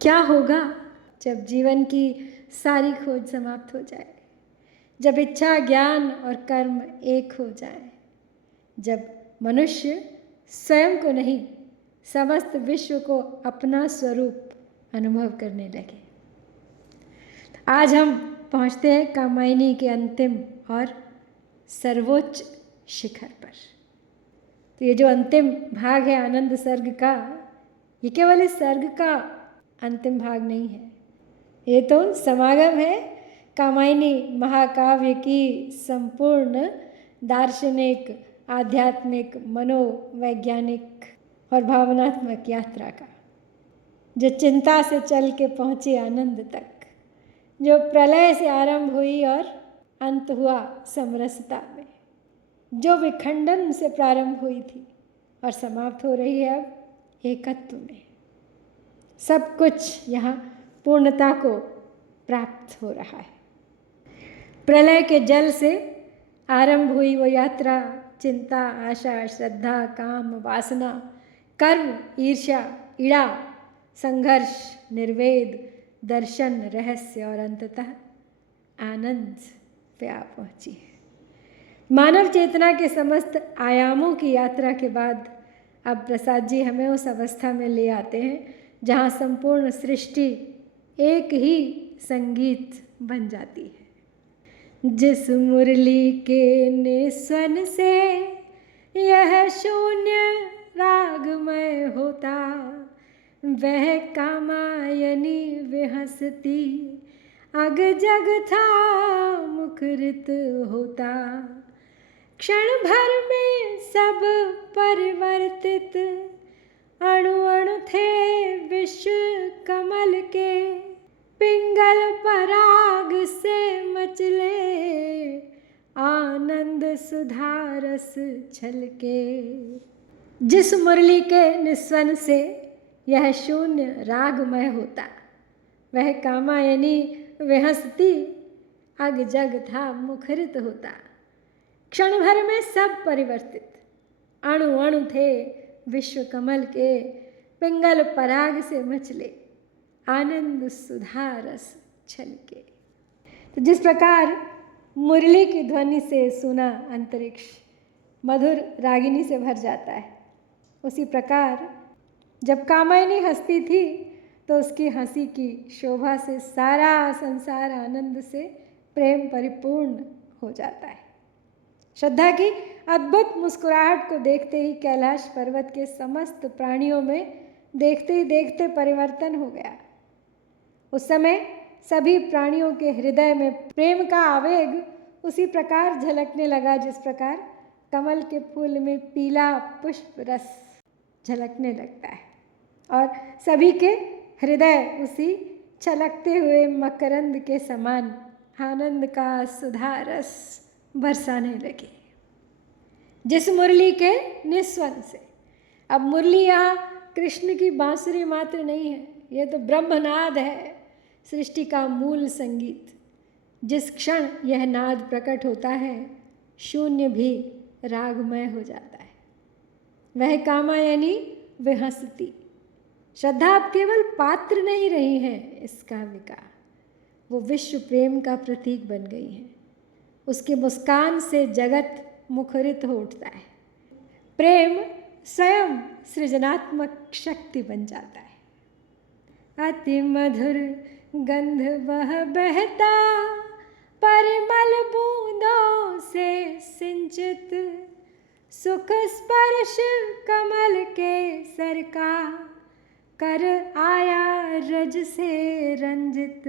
क्या होगा जब जीवन की सारी खोज समाप्त हो जाए, जब इच्छा, ज्ञान और कर्म एक हो जाए, जब मनुष्य स्वयं को नहीं समस्त विश्व को अपना स्वरूप अनुभव करने लगे। आज हम पहुंचते हैं कामायनी के अंतिम और सर्वोच्च शिखर पर। तो ये जो अंतिम भाग है आनंद सर्ग का, ये केवल इस सर्ग का अंतिम भाग नहीं है, ये तो समागम है कामायनी महाकाव्य की संपूर्ण दार्शनिक, आध्यात्मिक, मनोवैज्ञानिक और भावनात्मक यात्रा का, जो चिंता से चल के पहुँचे आनंद तक, जो प्रलय से आरंभ हुई और अंत हुआ समरसता में, जो विखंडन से प्रारंभ हुई थी और समाप्त हो रही है अब एकत्व में। सब कुछ यहाँ पूर्णता को प्राप्त हो रहा है। प्रलय के जल से आरंभ हुई वो यात्रा, चिंता, आशा, श्रद्धा, काम, वासना, कर्म, ईर्ष्या, ईड़ा, संघर्ष, निर्वेद, दर्शन, रहस्य और अंततः आनंद पे आ पहुंची है। मानव चेतना के समस्त आयामों की यात्रा के बाद अब प्रसाद जी हमें उस अवस्था में ले आते हैं जहाँ संपूर्ण सृष्टि एक ही संगीत बन जाती है। जिस मुरली के निस्वन से यह शून्य रागमय होता, वह कामायनी विहसती अग जग था मुखरित होता। क्षण भर में सब परिवर्तित अणु अणु थे विश्व कमल के, पिंगल पराग से मचले आनंद सुधारस छलके। जिस मुरली के निस्वन से यह शून्य रागमय होता, वह कामायनी विहसती अग जग था मुखरित होता। क्षण भर में सब परिवर्तित अणु अणु थे विश्व कमल के, पिंगल पराग से मचले आनंद सुधारस छलके। तो जिस प्रकार मुरली की ध्वनि से सुना अंतरिक्ष मधुर रागिनी से भर जाता है, उसी प्रकार जब कामायनी हंसती थी तो उसकी हंसी की शोभा से सारा संसार आनंद से प्रेम परिपूर्ण हो जाता है। श्रद्धा की अद्भुत मुस्कुराहट को देखते ही कैलाश पर्वत के समस्त प्राणियों में देखते ही देखते परिवर्तन हो गया। उस समय सभी प्राणियों के हृदय में प्रेम का आवेग उसी प्रकार झलकने लगा जिस प्रकार कमल के फूल में पीला पुष्प रस झलकने लगता है, और सभी के हृदय उसी छलकते हुए मकरंद के समान आनंद का सुधा रस बरसाने लगे। जिस मुरली के निस्वन से, अब मुरली यहाँ कृष्ण की बांसुरी मात्र नहीं है, ये तो ब्रह्मनाद है, सृष्टि का मूल संगीत। जिस क्षण यह नाद प्रकट होता है, शून्य भी रागमय हो जाता है। वह कामायनी विहसती। श्रद्धा अब केवल पात्र नहीं रही है इस काव्य का, वो विश्व प्रेम का प्रतीक बन गई है। उसकी मुस्कान से जगत मुखरित हो उठता है। प्रेम स्वयं सृजनात्मक शक्ति बन जाता है। अति मधुर गंध वह बहता, परिमल बूंदों से सिंचित, सुख स्पर्श कमल के सर का, कर आया रज से रंजित।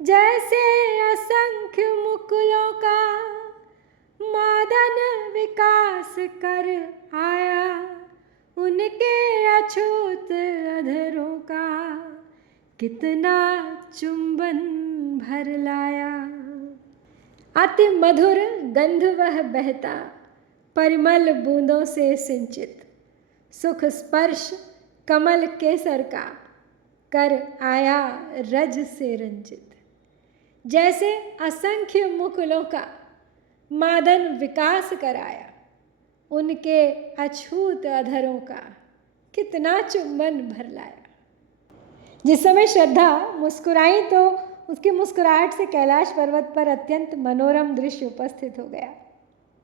जैसे असंख्य मुकुलों का मादन विकास कर आया, उनके अछूत अधरों का कितना चुंबन भर लाया। अति मधुर गंध वह बहता, परिमल बूंदों से सिंचित, सुख स्पर्श कमल केसर का, कर आया रज से रंजित। जैसे असंख्य मुकुलों का मादन विकास कराया, उनके अछूत अधरों का कितना चुंबन भर लाया। जिस समय श्रद्धा मुस्कुराई तो उसकी मुस्कुराहट से कैलाश पर्वत पर अत्यंत मनोरम दृश्य उपस्थित हो गया।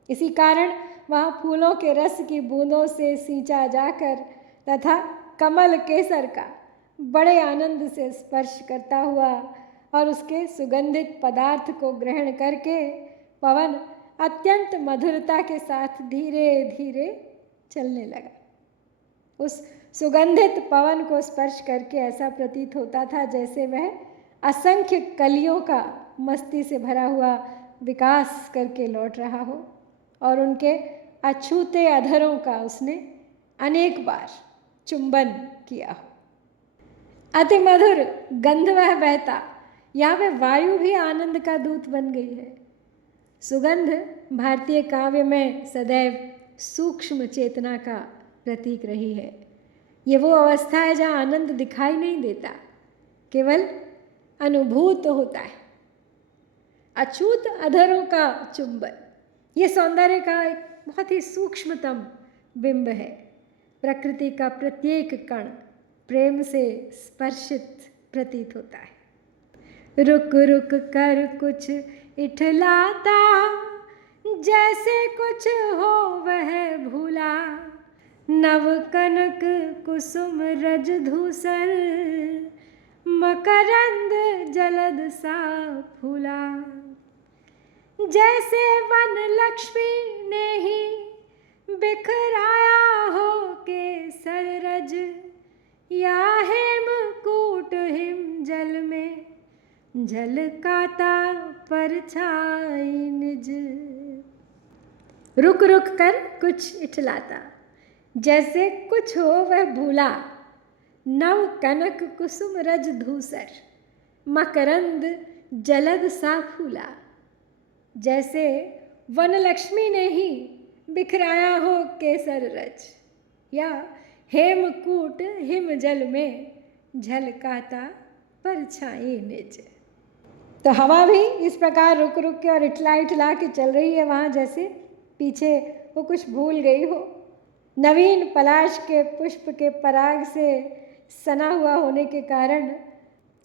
इसी कारण वहाँ फूलों के रस की बूंदों से सींचा जाकर तथा कमल केसर का बड़े आनंद से स्पर्श करता हुआ और उसके सुगंधित पदार्थ को ग्रहण करके पवन अत्यंत मधुरता के साथ धीरे धीरे चलने लगा। उस सुगंधित पवन को स्पर्श करके ऐसा प्रतीत होता था जैसे वह असंख्य कलियों का मस्ती से भरा हुआ विकास करके लौट रहा हो और उनके अछूते अधरों का उसने अनेक बार चुंबन किया हो। अति मधुर गंध वह बहता, या वह वायु भी आनंद का दूत बन गई है। सुगंध भारतीय काव्य में सदैव सूक्ष्म चेतना का प्रतीक रही है। ये वो अवस्था है जहाँ आनंद दिखाई नहीं देता, केवल अनुभूत होता है। अछूत अधरों का चुंबन, ये सौंदर्य का एक बहुत ही सूक्ष्मतम बिंब है। प्रकृति का प्रत्येक कण प्रेम से स्पर्शित प्रतीत होता है। रुक रुक कर कुछ इठलाता, जैसे कुछ हो वह भूला, नव कनक कुसुम रज धूसर, मकरंद जलद सा फूला। जैसे वन लक्ष्मी ने ही बिखराया हो केसर रज, या हेमकूट हिम जल में झलकाता परछाई निज। रुक रुक कर कुछ इठलाता, जैसे कुछ हो वह भूला, नव कनक कुसुम रज धूसर, मकरंद जलद सा फूला। जैसे वन लक्ष्मी ने ही बिखराया हो केसर रज, या हेमकूट हिम जल में झलकाता परछाई निज। तो हवा भी इस प्रकार रुक रुक के और इठला इठला के चल रही है वहाँ, जैसे पीछे वो कुछ भूल गई हो। नवीन पलाश के पुष्प के पराग से सना हुआ होने के कारण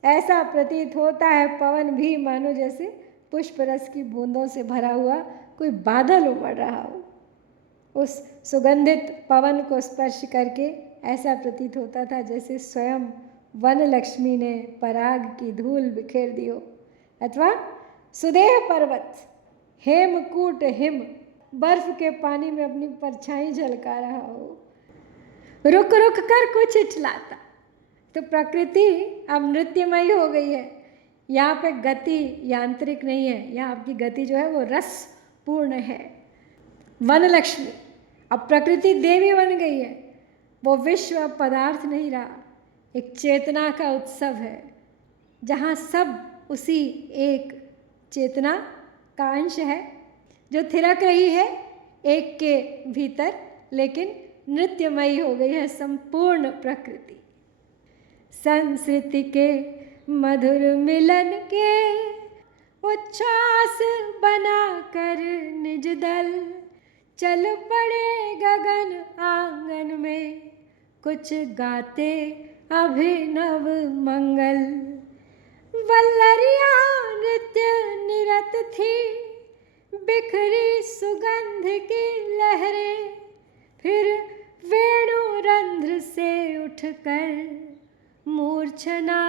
ऐसा प्रतीत होता है पवन भी मानो जैसे पुष्प रस की बूंदों से भरा हुआ कोई बादल उमड़ रहा हो। उस सुगंधित पवन को स्पर्श करके ऐसा प्रतीत होता था जैसे स्वयं वन लक्ष्मी ने पराग की धूल बिखेर दी हो, अथवा सुदेह पर्वत हेमकूट हिम बर्फ के पानी में अपनी परछाई झलका रहा हो। रुक रुक कर कुछ इठलाता, तो प्रकृति अब नृत्यमयी हो गई है। यहाँ पे गति यांत्रिक नहीं है, यहाँ आपकी गति जो है वो रस पूर्ण है। वन लक्ष्मी अब प्रकृति देवी बन गई है। वो विश्व अब पदार्थ नहीं रहा, एक चेतना का उत्सव है जहाँ सब उसी एक चेतना का अंश है जो थिरक रही है एक के भीतर, लेकिन नृत्यमयी हो गई है संपूर्ण प्रकृति। संस्कृति के मधुर मिलन के उच्छ्वास बना कर निज दल, चल पड़े गगन आंगन में कुछ गाते अभिनव मंगल। वल्लरिया नृत्य निरत थी, बिखरी सुगंध की लहरें, फिर वेणु रंध्र से उठकर मूर्छना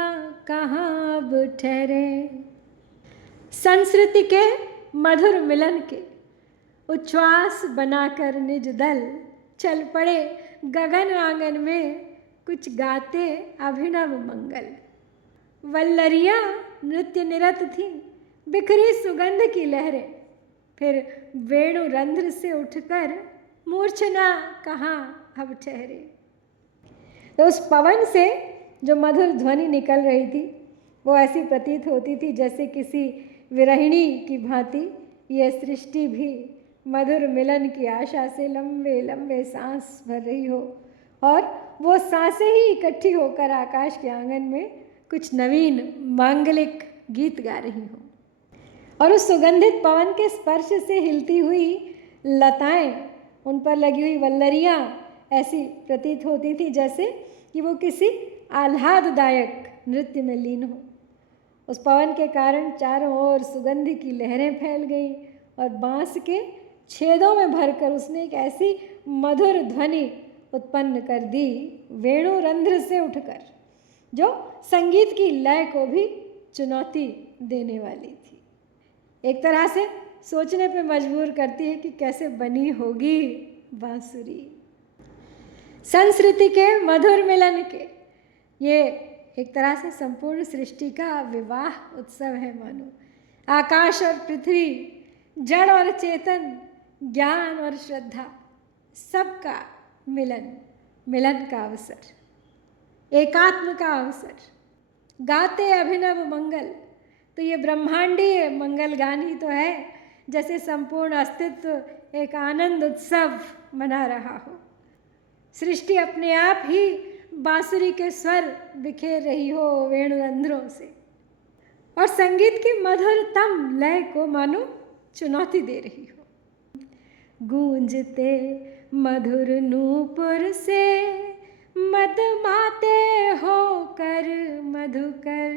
कहाँ अब ठहरे। संस्कृति के मधुर मिलन के उच्छ्वास बनाकर निज दल, चल पड़े गगन आंगन में कुछ गाते अभिनव मंगल। वल्लरियाँ नृत्य निरत थी, बिखरी सुगंध की लहरें, फिर वेणु रंध्र से उठकर मूर्छना कहाँ अब ठहरे। तो उस पवन से जो मधुर ध्वनि निकल रही थी वो ऐसी प्रतीत होती थी जैसे किसी विरहिणी की भांति यह सृष्टि भी मधुर मिलन की आशा से लंबे लंबे सांस भर रही हो, और वो सांसें ही इकट्ठी होकर आकाश के आंगन में कुछ नवीन मांगलिक गीत गा रही हो। और उस सुगंधित पवन के स्पर्श से हिलती हुई लताएं, उन पर लगी हुई वल्लरियाँ ऐसी प्रतीत होती थी जैसे कि वो किसी आह्लाददायक नृत्य में लीन हो। उस पवन के कारण चारों ओर सुगंध की लहरें फैल गईं और बांस के छेदों में भरकर उसने एक ऐसी मधुर ध्वनि उत्पन्न कर दी, वेणु रंध्र से उठकर, जो संगीत की लय को भी चुनौती देने वाली थी। एक तरह से सोचने पे मजबूर करती है कि कैसे बनी होगी बांसुरी। संस्कृति के मधुर मिलन के ये एक तरह से संपूर्ण सृष्टि का विवाह उत्सव है मानो। आकाश और पृथ्वी, जड़ और चेतन, ज्ञान और श्रद्धा, सबका मिलन, मिलन का अवसर, एकात्म का अवसर। गाते अभिनव मंगल, तो ये ब्रह्मांडीय मंगल गान ही तो है, जैसे संपूर्ण अस्तित्व एक आनंद उत्सव मना रहा हो। सृष्टि अपने आप ही बांसुरी के स्वर बिखेर रही हो वेणुरंध्रों से, और संगीत की मधुरतम लय को मानो चुनौती दे रही हो। गूंजते मधुर नूपुर से मदमाते होकर मधुकर,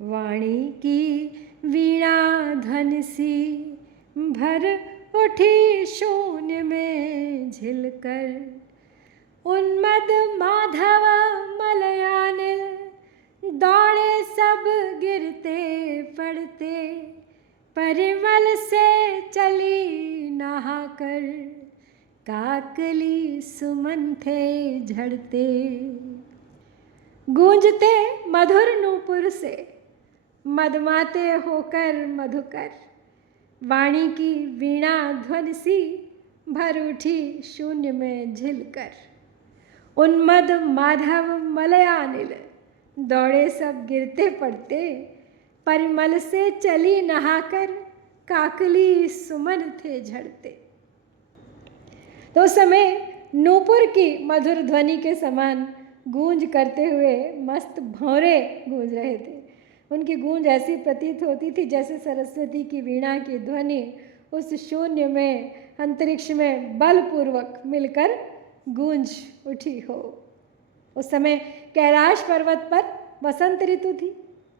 वाणी की वीणा ध्वनि सी भर उठी शून्य में झिलकर, उन्मद माधव मलयानिल दौड़े सब गिरते पड़ते, परिमल से चली नहाकर, काकली सुमन थे झड़ते। गूंजते मधुर नूपुर से मदमाते होकर मधुकर, वाणी की वीणा ध्वनि सी भर उठी शून्य में झिलकर, उन्मद माधव मलयानिल दौड़े सब गिरते पड़ते, परिमल से चली नहाकर, काकली सुमन थे झड़ते। तो उस समय नूपुर की मधुर ध्वनि के समान गूंज करते हुए मस्त भौरे गूंज रहे थे। उनकी गूंज ऐसी प्रतीत होती थी जैसे सरस्वती की वीणा की ध्वनि उस शून्य में, अंतरिक्ष में बलपूर्वक मिलकर गूंज उठी हो। उस समय कैलाश पर्वत पर वसंत ऋतु थी,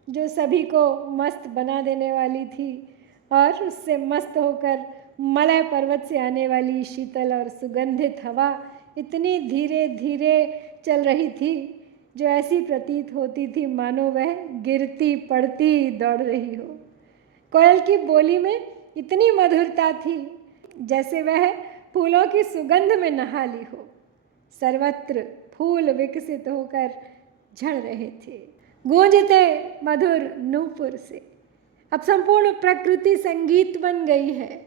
जो सभी को मस्त बना देने वाली थी, और उससे मस्त होकर मलय पर्वत से आने वाली शीतल और सुगंधित हवा इतनी धीरे धीरे चल रही थी, जो ऐसी प्रतीत होती थी मानो वह गिरती पड़ती दौड़ रही हो। कोयल की बोली में इतनी मधुरता थी जैसे वह फूलों की सुगंध में नहा ली हो। सर्वत्र फूल विकसित होकर झड़ रहे थे, गूंजते मधुर नूपुर से। अब संपूर्ण प्रकृति संगीत बन गई है।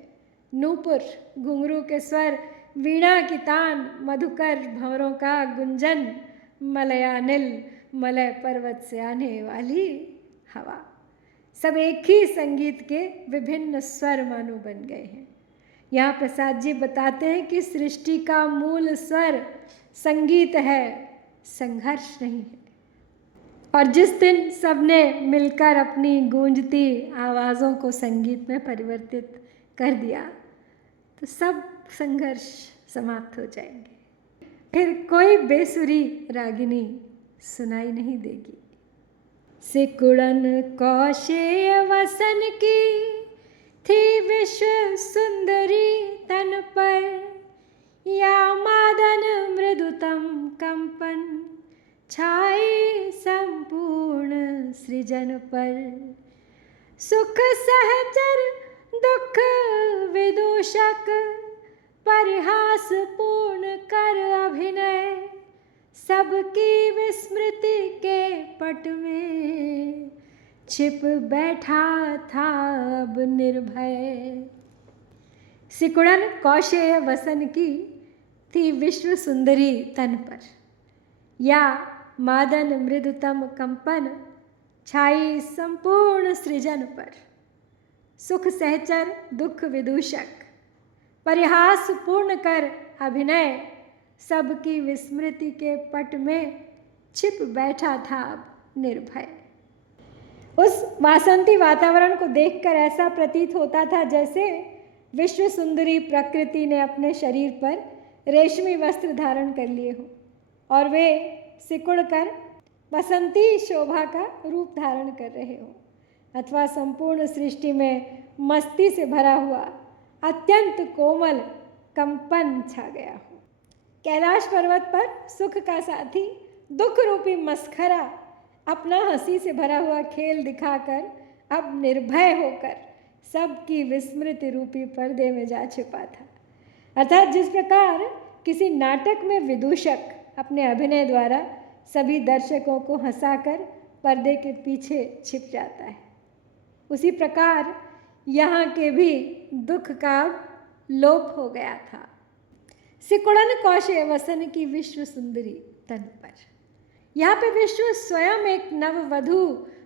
नूपुर घुंघरू के स्वर, वीणा की तान, मधुकर भंवरों का गुंजन, मलयानिल मलय पर्वत से आने वाली हवा, सब एक ही संगीत के विभिन्न स्वर मानो बन गए हैं। यहाँ प्रसाद जी बताते हैं कि सृष्टि का मूल स्वर संगीत है, संघर्ष नहीं है। और जिस दिन सबने मिलकर अपनी गूंजती आवाज़ों को संगीत में परिवर्तित कर दिया, तो सब संघर्ष समाप्त हो जाएंगे। फिर कोई बेसुरी रागिनी सुनाई नहीं देगी। सिकुड़न कौशेय वसन की थी विश्व सुंदरी तन पर, या मादन मृदुतम कंपन छाई संपूर्ण सृजन पर। सुख सहचर दुख विदूषक, परिहास पूर्ण कर अभिनय, सबकी विस्मृति के पट में छिप बैठा था अब निर्भय। सिकुड़न कौशेय वसन की थी विश्व सुंदरी तन पर, या मादन मृदुतम कंपन छाई संपूर्ण सृजन पर। सुख सहचर दुख विदूषक, परिहास पूर्ण कर अभिनय, सबकी विस्मृति के पट में छिप बैठा था अब निर्भय। उस वासंती वातावरण को देखकर ऐसा प्रतीत होता था जैसे विश्व सुंदरी प्रकृति ने अपने शरीर पर रेशमी वस्त्र धारण कर लिए हो, और वे सिकुड़ कर बसंती शोभा का रूप धारण कर रहे हो, अथवा संपूर्ण सृष्टि में मस्ती से भरा हुआ अत्यंत कोमल कंपन छा गया हो। कैलाश पर्वत पर सुख का साथी दुख रूपी मस्खरा अपना हंसी से भरा हुआ खेल दिखाकर अब निर्भय होकर सबकी विस्मृति रूपी पर्दे में जा छिपा था। अर्थात जिस प्रकार किसी नाटक में विदूषक अपने अभिनय द्वारा सभी दर्शकों को हंसाकर पर्दे के पीछे छिप जाता है, उसी प्रकार यहाँ के भी दुख का लोप हो गया था। सिकुड़न कौशे वसन की विश्व सुंदरी तन पर, यहाँ पे विश्व स्वयं एक नववधू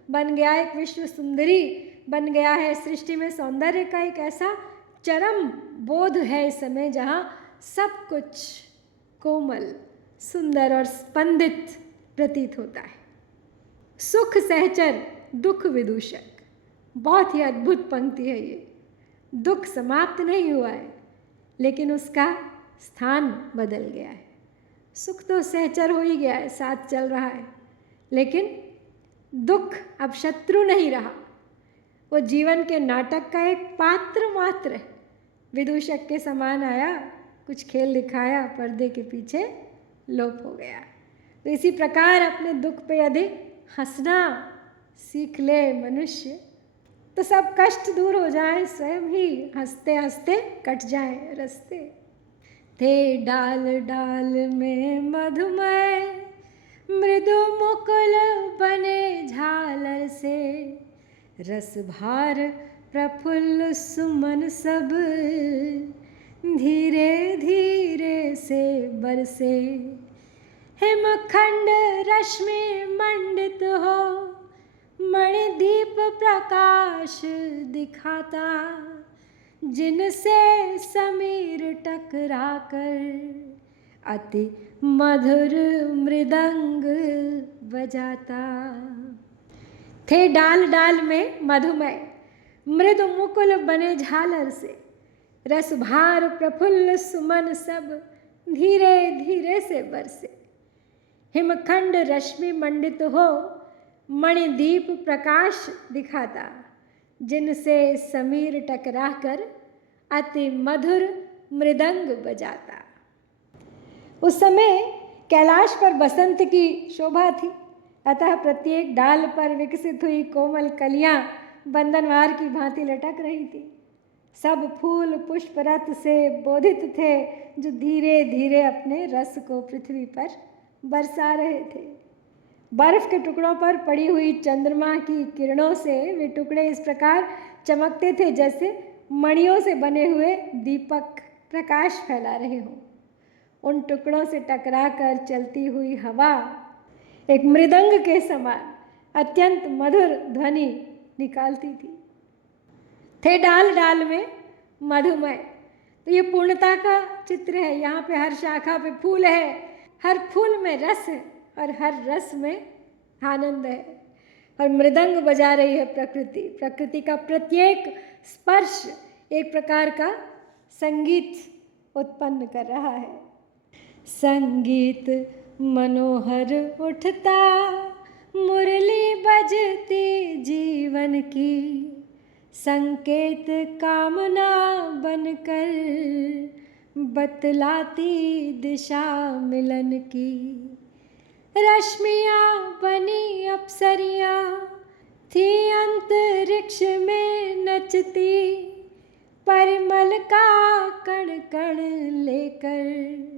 बन गया, एक विश्व सुंदरी बन गया है। सृष्टि में सौंदर्य का एक ऐसा चरम बोध है इस समय, जहाँ सब कुछ कोमल, सुंदर और स्पंदित प्रतीत होता है। सुख सहचर दुख विदूषक, बहुत ही अद्भुत पंक्ति है ये। दुख समाप्त नहीं हुआ है, लेकिन उसका स्थान बदल गया है। सुख तो सहचर हो ही गया है, साथ चल रहा है, लेकिन दुख अब शत्रु नहीं रहा। वो जीवन के नाटक का एक पात्र मात्र है। विदूषक के समान आया, कुछ खेल दिखाया, पर्दे के पीछे लोप हो गया। तो इसी प्रकार अपने दुख पे यदि हंसना सीख ले मनुष्य, तो सब कष्ट दूर हो जाए, स्वयं ही हंसते हंसते कट जाए रास्ते। थे डाल डाल में मधुमय, मृदु मुकुल बने झालर से, रस भार प्रफुल्ल सुमन सब, धीरे धीरे से बरसे। हिमखंड रश्मि मंडित हो, मणिदीप प्रकाश दिखाता, जिनसे समीर टकरा कर अति मधुर मृदंग बजाता। थे डाल डाल में मधुमय, मृदु मुकुल बने झालर से, रस भार प्रफुल्ल सुमन सब, धीरे धीरे से बरसे। हिमखंड रश्मि मंडित हो, मणिदीप प्रकाश दिखाता, जिनसे समीर टकरा कर अति मधुर मृदंग बजाता। उस समय कैलाश पर बसंत की शोभा थी, अतः प्रत्येक डाल पर विकसित हुई कोमल कलियां बंधनवार की भांति लटक रही थी। सब फूल पुष्प रथ से बोधित थे, जो धीरे धीरे अपने रस को पृथ्वी पर बरसा रहे थे। बर्फ के टुकड़ों पर पड़ी हुई चंद्रमा की किरणों से वे टुकड़े इस प्रकार चमकते थे जैसे मणियों से बने हुए दीपक प्रकाश फैला रहे हों। उन टुकड़ों से टकराकर चलती हुई हवा एक मृदंग के समान अत्यंत मधुर ध्वनि निकालती थी। थे डाल डाल में मधुमय, तो ये पूर्णता का चित्र है। यहाँ पे हर शाखा पे फूल है, हर फूल में रस है और हर रस में आनंद है। और मृदंग बजा रही है प्रकृति। प्रकृति का प्रत्येक स्पर्श एक प्रकार का संगीत उत्पन्न कर रहा है। संगीत मनोहर उठता, मुरली बजती जीवन की, संकेत कामना बनकर बतलाती दिशा मिलन की। रश्मियाँ बनी अप्सरियाँ थी अंतरिक्ष में नचती, परिमल का कण कण लेकर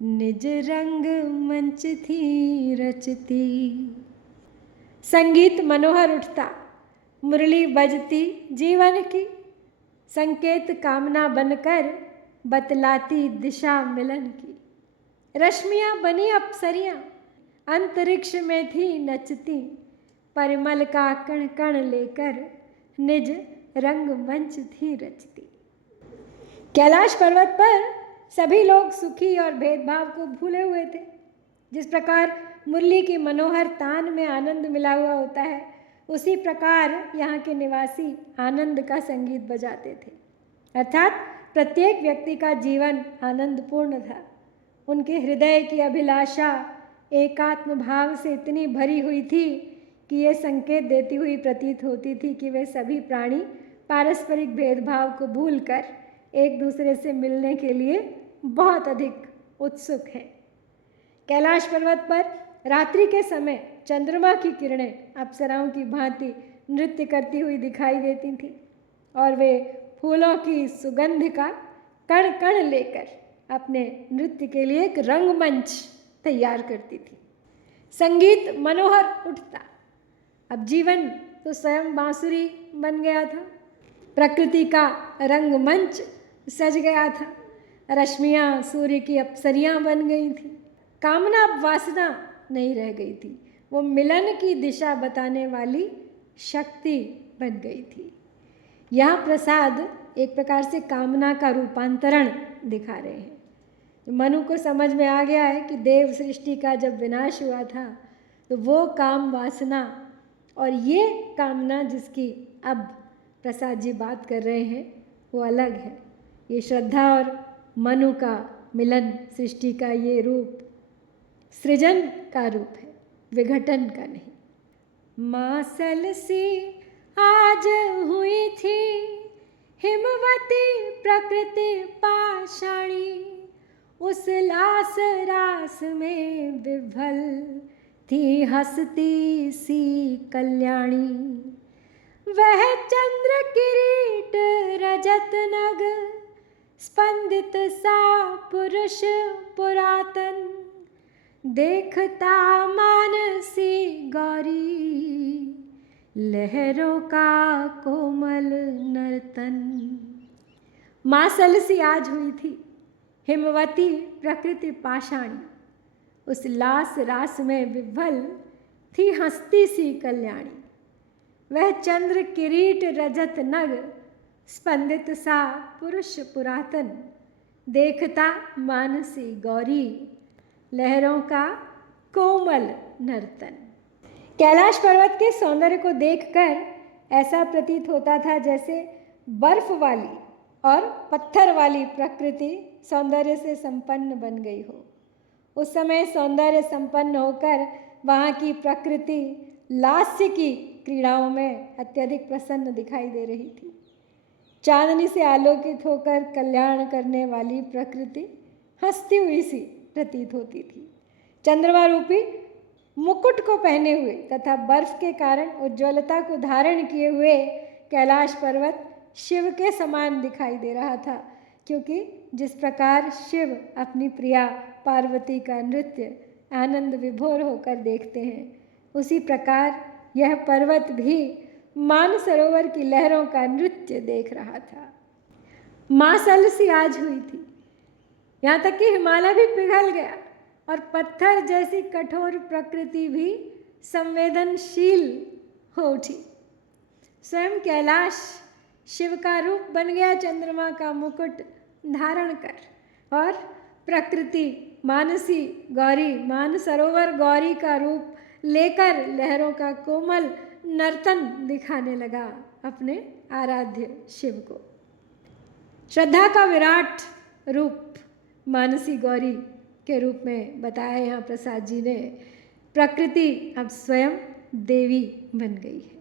निज रंग मंच थी रचती। संगीत मनोहर उठता, मुरली बजती जीवन की, संकेत कामना बनकर बतलाती दिशा मिलन की। रश्मियाँ बनी अप्सरियाँ अंतरिक्ष में थी नचती, परिमल का कण कण लेकर निज रंग मंच थी रचती। कैलाश पर्वत पर सभी लोग सुखी और भेदभाव को भूले हुए थे। जिस प्रकार मुरली की मनोहर तान में आनंद मिला हुआ होता है, उसी प्रकार यहाँ के निवासी आनंद का संगीत बजाते थे। अर्थात प्रत्येक व्यक्ति का जीवन आनंदपूर्ण था। उनके हृदय की अभिलाषा एकात्म भाव से इतनी भरी हुई थी कि ये संकेत देती हुई प्रतीत होती थी कि वे सभी प्राणी पारस्परिक भेदभाव को भूलकर एक दूसरे से मिलने के लिए बहुत अधिक उत्सुक हैं। कैलाश पर्वत पर रात्रि के समय चंद्रमा की किरणें अप्सराओं की भांति नृत्य करती हुई दिखाई देती थीं और वे फूलों की सुगंध का कण कण लेकर अपने नृत्य के लिए एक रंगमंच तैयार करती थी। संगीत मनोहर उठता। अब जीवन तो स्वयं बांसुरी बन गया था। प्रकृति का रंगमंच सज गया था। रश्मियाँ सूर्य की अप्सरियाँ बन गई थी। कामना वासना नहीं रह गई थी। वो मिलन की दिशा बताने वाली शक्ति बन गई थी। यह प्रसाद एक प्रकार से कामना का रूपांतरण दिखा रहे हैं। मनु को समझ में आ गया है कि देव सृष्टि का जब विनाश हुआ था तो वो काम वासना और ये कामना जिसकी अब प्रसाद जी बात कर रहे हैं वो अलग है। ये श्रद्धा और मनु का मिलन, सृष्टि का ये रूप सृजन का रूप है, विघटन का नहीं। मासल सी आज हुई थी हिमवती प्रकृति पाषाणी, उस लास रास में विभल थी हंसती सी कल्याणी। वह चंद्र किरीट रजत नग स्पंदित सा पुरुष पुरातन, देखता मानसी गौरी लहरों का कोमल नर्तन। माँ सलसी आज हुई थी हिमवती प्रकृति पाषाणी, उस लास रास में विभल थी हंसती सी कल्याणी। वह चंद्र किरीट रजत नग स्पंदित सा पुरुष पुरातन, देखता मानसी गौरी लहरों का कोमल नर्तन। कैलाश पर्वत के सौंदर्य को देखकर ऐसा प्रतीत होता था जैसे बर्फ वाली और पत्थर वाली प्रकृति सौंदर्य से संपन्न बन गई हो। उस समय सौंदर्य संपन्न होकर वहाँ की प्रकृति लास्य की क्रीड़ाओं में अत्यधिक प्रसन्न दिखाई दे रही थी। चांदनी से आलोकित होकर कल्याण करने वाली प्रकृति हंसती हुई सी प्रतीत होती थी। चंद्रमा रूपी मुकुट को पहने हुए तथा बर्फ के कारण उज्ज्वलता को धारण किए हुए कैलाश पर्वत शिव के समान दिखाई दे रहा था, क्योंकि जिस प्रकार शिव अपनी प्रिया पार्वती का नृत्य आनंद विभोर होकर देखते हैं, उसी प्रकार यह पर्वत भी मानसरोवर की लहरों का नृत्य देख रहा था। मासल सी आज हुई थी, यहाँ तक कि हिमालय भी पिघल गया और पत्थर जैसी कठोर प्रकृति भी संवेदनशील हो उठी। स्वयं कैलाश शिव का रूप बन गया चंद्रमा का मुकुट धारण कर, और प्रकृति मानसी गौरी, मानसरोवर गौरी का रूप लेकर लहरों का कोमल नर्तन दिखाने लगा अपने आराध्य शिव को। श्रद्धा का विराट रूप मानसी गौरी के रूप में बताया यहाँ प्रसाद जी ने। प्रकृति अब स्वयं देवी बन गई है।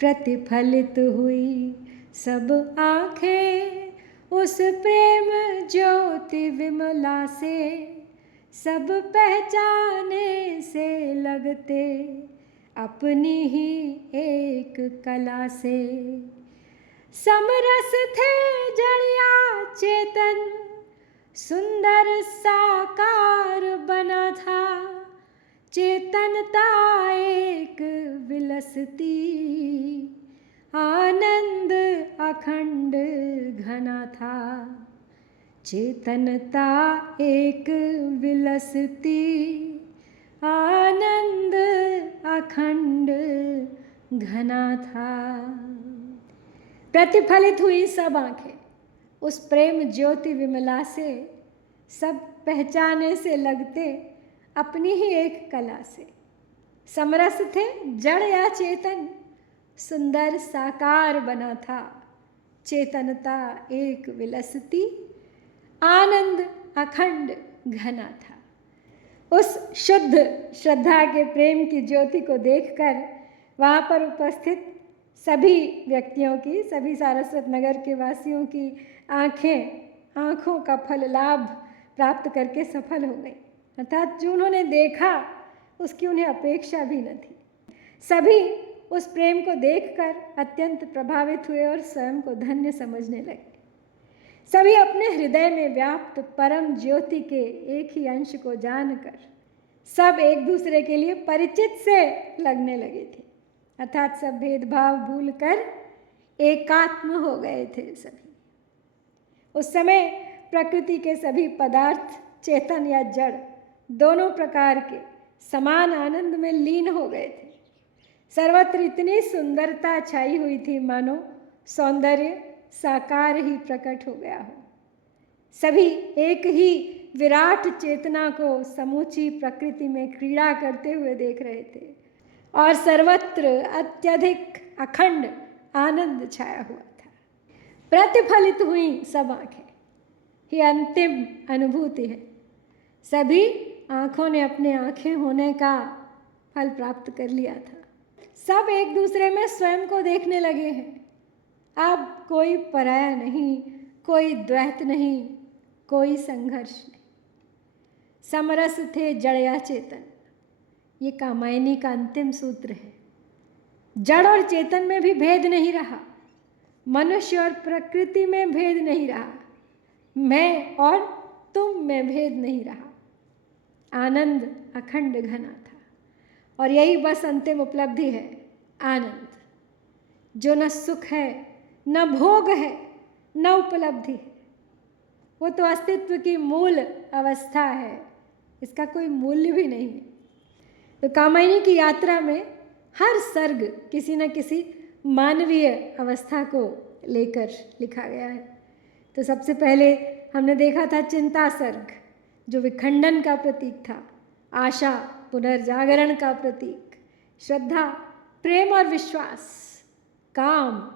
प्रतिफलित हुई सब आँखें उस प्रेम ज्योति विमला से, सब पहचाने से लगते अपनी ही एक कला से। समरस थे जड़िया चेतन सुंदर साकार बना था, चेतनता एक विलसती आनंद अखंड घना था। चेतनता एक विलसती आनंद अखंड घना था। प्रतिफलित हुई सब आँखें उस प्रेम ज्योति विमला से, सब पहचाने से लगते अपनी ही एक कला से। समरस थे जड़ या चेतन सुंदर साकार बना था, चेतनता एक विलसती आनंद अखंड घना था। उस शुद्ध श्रद्धा के प्रेम की ज्योति को देखकर वहाँ पर उपस्थित सभी व्यक्तियों की, सभी सारस्वत नगर के वासियों की आँखों का फल लाभ प्राप्त करके सफल हो गई। अर्थात जो उन्होंने देखा उसकी उन्हें अपेक्षा भी न थी। सभी उस प्रेम को देखकर अत्यंत प्रभावित हुए और स्वयं को धन्य समझने लगे। सभी अपने हृदय में व्याप्त परम ज्योति के एक ही अंश को जानकर सब एक दूसरे के लिए परिचित से लगने लगे थे। अर्थात सब भेदभाव भूलकर एकात्म हो गए थे सभी। उस समय प्रकृति के सभी पदार्थ, चेतन या जड़, दोनों प्रकार के समान आनंद में लीन हो गए थे। सर्वत्र इतनी सुंदरता छाई हुई थी मानो सौंदर्य साकार ही प्रकट हो गया हो। सभी एक ही विराट चेतना को समूची प्रकृति में क्रीड़ा करते हुए देख रहे थे और सर्वत्र अत्यधिक अखंड आनंद छाया हुआ था। प्रतिफलित हुई सब आंखें, ये अंतिम अनुभूति है। सभी आँखों ने अपने आँखें होने का फल प्राप्त कर लिया था। सब एक दूसरे में स्वयं को देखने लगे हैं। अब कोई पराया नहीं, कोई द्वैत नहीं, कोई संघर्ष नहीं। समरस थे जड़ या चेतन, ये कामायनी का अंतिम सूत्र है। जड़ और चेतन में भी भेद नहीं रहा, मनुष्य और प्रकृति में भेद नहीं रहा, मैं और तुम में भेद नहीं रहा। आनंद अखंड घना था और यही बस अंतिम उपलब्धि है। आनंद जो न सुख है, न भोग है, न उपलब्धि है, वो तो अस्तित्व की मूल अवस्था है, इसका कोई मूल्य भी नहीं है। तो कामायनी की यात्रा में हर सर्ग किसी न किसी मानवीय अवस्था को लेकर लिखा गया है। तो सबसे पहले हमने देखा था चिंता सर्ग, जो विखंडन का प्रतीक था, आशा पुनर्जागरण का प्रतीक, श्रद्धा प्रेम और विश्वास, काम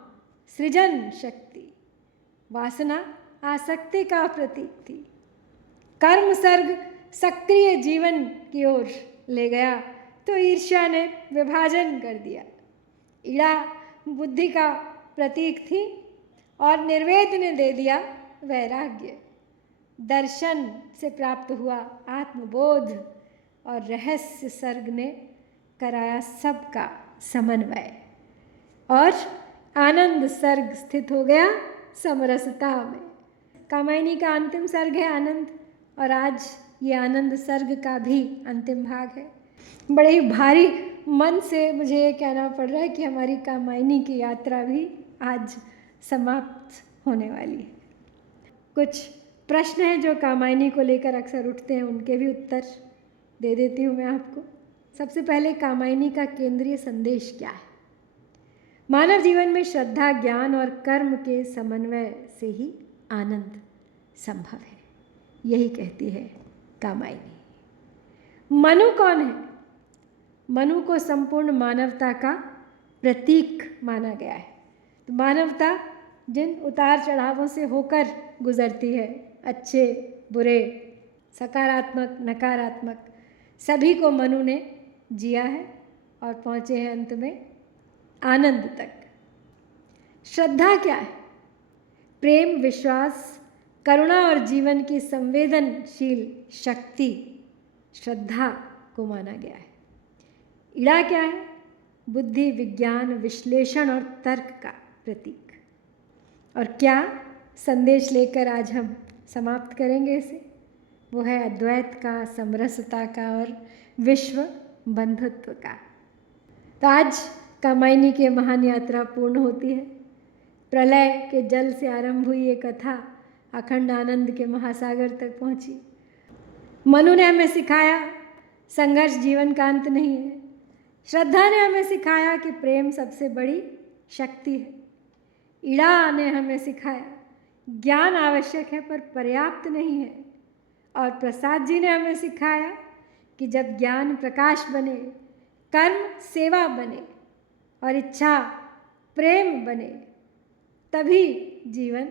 सृजन शक्ति, वासना आसक्ति का प्रतीक थी। कर्म सर्ग सक्रिय जीवन की ओर ले गया तो ईर्ष्या ने विभाजन कर दिया। ईड़ा बुद्धि का प्रतीक थी और निर्वेद ने दे दिया वैराग्य। दर्शन से प्राप्त हुआ आत्मबोध और रहस्य सर्ग ने कराया सबका समन्वय और आनंद सर्ग स्थित हो गया समरसता में। कामायनी का अंतिम सर्ग है आनंद और आज ये आनंद सर्ग का भी अंतिम भाग है। बड़े ही भारी मन से मुझे ये कहना पड़ रहा है कि हमारी कामायनी की यात्रा भी आज समाप्त होने वाली है। कुछ प्रश्न हैं जो कामायनी को लेकर अक्सर उठते हैं, उनके भी उत्तर दे देती हूँ मैं आपको। सबसे पहले कामायनी का केंद्रीय संदेश क्या है? मानव जीवन में श्रद्धा, ज्ञान और कर्म के समन्वय से ही आनंद संभव है, यही कहती है कामायनी। मनु कौन है? मनु को संपूर्ण मानवता का प्रतीक माना गया है। तो मानवता जिन उतार चढ़ावों से होकर गुजरती है, अच्छे बुरे, सकारात्मक नकारात्मक, सभी को मनु ने जिया है और पहुँचे हैं अंत में आनंद तक। श्रद्धा क्या है? प्रेम, विश्वास, करुणा और जीवन की संवेदनशील शक्ति श्रद्धा को माना गया है। ईड़ा क्या है? बुद्धि, विज्ञान, विश्लेषण और तर्क का प्रतीक। और क्या संदेश लेकर आज हम समाप्त करेंगे इसे? वो है अद्वैत का, समरसता का और विश्व बंधुत्व का। तो आज कामायनी की महान यात्रा पूर्ण होती है। प्रलय के जल से आरंभ हुई ये कथा अखंड आनंद के महासागर तक पहुंची। मनु ने हमें सिखाया संघर्ष जीवन का अंत नहीं है। श्रद्धा ने हमें सिखाया कि प्रेम सबसे बड़ी शक्ति है। ईड़ा ने हमें सिखाया ज्ञान आवश्यक है पर पर्याप्त नहीं है। और प्रसाद जी ने हमें सिखाया कि जब ज्ञान प्रकाश बने, कर्म सेवा बने और इच्छा प्रेम बने, तभी जीवन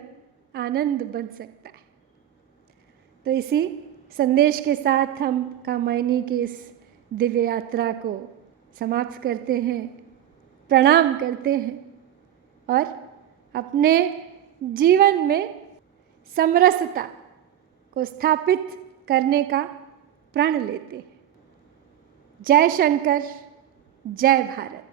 आनंद बन सकता है। तो इसी संदेश के साथ हम कामायनी की इस दिव्य यात्रा को समाप्त करते हैं, प्रणाम करते हैं और अपने जीवन में समरसता को स्थापित करने का प्रण लेते हैं। जय शंकर, जय भारत।